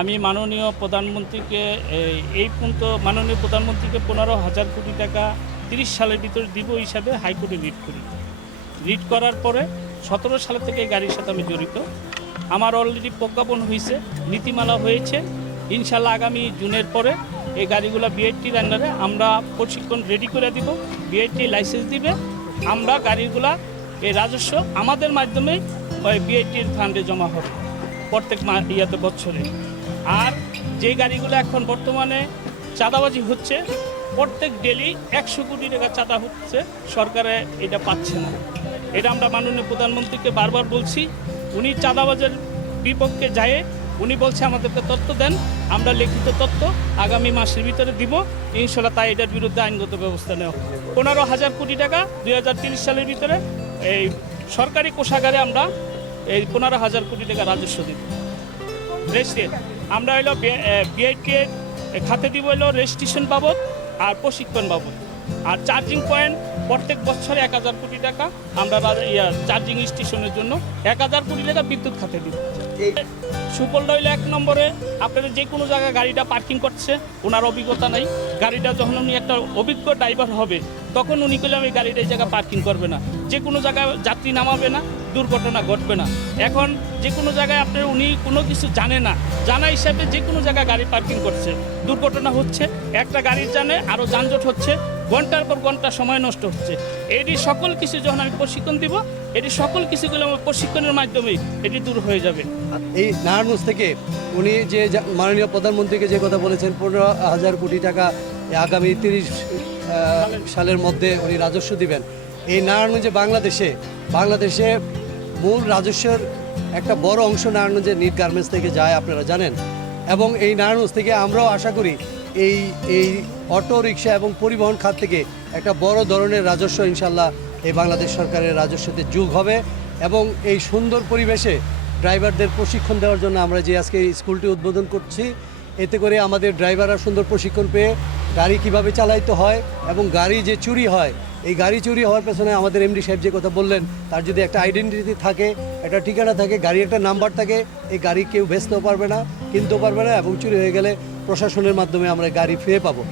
আমি মাননীয় প্রধানমন্ত্রীকে, এই পর্যন্ত মাননীয় প্রধানমন্ত্রীকে পনেরো হাজার কোটি টাকা তিরিশ সালের ভিতরে দিব হিসাবে হাইকোর্টে রিট করি। রিট করার পরে সতেরো সাল থেকে গাড়ির সাথে আমি জড়িত। আমার অলরেডি প্রজ্ঞাপন হয়েছে, নীতিমালা হয়েছে। ইনশাল্লাহ আগামী জুনের পরে এই গাড়িগুলো বিআইটির আন্ডারে আমরা প্রশিক্ষণ রেডি করে দিব বিআইটি লাইসেন্স দিবে। আমরা গাড়িগুলা, এই রাজস্ব আমাদের মাধ্যমেই বিআইটির ফান্ডে জমা হবে। প্রত্যেক ইয়াতে বছরে আর যে গাড়িগুলো এখন বর্তমানে চাঁদাবাজি হচ্ছে, প্রত্যেক ডেলি একশো কোটি টাকা চাঁদা হচ্ছে, সরকারে এটা পাচ্ছে না। এটা আমরা মাননীয় প্রধানমন্ত্রীকে বারবার বলছি, উনি চাঁদাবাজের বিপক্ষে যায় উনি বলছে আমাদেরকে তথ্য দেন, আমরা লিখিত তথ্য আগামী মাসের ভিতরে দিব ইনশাল্লাহ তাই এটার বিরুদ্ধে আইনগত ব্যবস্থা নেওয়া পনেরো হাজার কোটি টাকা দুই সালের ভিতরে এই সরকারি কোষাগারে আমরা এই পনেরো হাজার কোটি টাকা রাজস্ব দিব। রেস্টে আমরা হইল বিআইটি খাতে দিব হইল রেজিস্ট্রেশন বাবদ আর প্রশিক্ষণ বাবদ। আর চার্জিং পয়েন্ট প্রত্যেক বছরে এক হাজার কোটি টাকা আমরা চার্জিং স্টেশনের জন্য এক হাজার কোটি টাকা বিদ্যুৎ খাতে দিব। সুফল রইল এক নম্বরে, আপনারা যে কোনো জায়গায় গাড়িটা পার্কিং করছে, ওনার অভিজ্ঞতা নাই। গাড়িটা যখন উনি একটা অভিজ্ঞ ড্রাইভার হবে, তখন উনি করলে আমি গাড়িটা এই জায়গায় পার্কিং করবে না। যে কোনো জায়গায় যাত্রী নামাবে না দুর্ঘটনা ঘটবে না। এখন যে কোনো জায়গায় আপনার উনি কোনো কিছু জানে না। জানা হিসাবে যে কোনো জায়গায় গাড়ি পার্কিং করছে। দুর্ঘটনা হচ্ছে একটা গাড়ির জানে আরও যানজট হচ্ছে ঘণ্টার পর ঘণ্টা সময় নষ্ট হচ্ছে। এটি সকল কিছু যখন আমি প্রশিক্ষণ দিব এটি সকল কিছুগুলো আমার প্রশিক্ষণের মাধ্যমে এটি দূর হয়ে যাবে। এই নারায়ণগঞ্জ থেকে উনি যে মাননীয় প্রধানমন্ত্রীকে যে কথা বলেছেন পনেরো হাজার কোটি টাকা আগামী তিরিশ সালের মধ্যে উনি রাজস্ব দিবেন। এই নারায়ণগঞ্জে বাংলাদেশে বাংলাদেশে মূল রাজস্বের একটা বড় অংশ নারায়ণগঞ্জের নিট গার্মেন্টস থেকে যায়, আপনারা জানেন। এবং এই নারায়ণগঞ্জ থেকে আমরাও আশা করি এই এই অটো রিক্সা এবং পরিবহন খাত থেকে একটা বড় ধরনের রাজস্ব ইনশাল্লাহ এই বাংলাদেশ সরকারের রাজস্বতে যুগ হবে। এবং এই সুন্দর পরিবেশে ড্রাইভারদের প্রশিক্ষণ দেওয়ার জন্য আমরা যে আজকে স্কুলটি উদ্বোধন করছি, এতে করে আমাদের ড্রাইভাররা সুন্দর প্রশিক্ষণ পেয়ে গাড়ি কীভাবে চালাইতে হয় এবং গাড়ি যে চুরি হয়, এই গাড়ি চুরি হওয়ার পেছনে আমাদের এমডি সাহেব যে কথা বললেন, তার যদি একটা আইডেন্টিটি থাকে, একটা ঠিকানা থাকে, গাড়ির একটা নাম্বার থাকে, এই গাড়ি কেউ বেচতেও পারবে না, কিনতেও পারবে না এবং চুরি হয়ে গেলে প্রশাসনের মাধ্যমে আমরা গাড়ি ফিরে পাবো।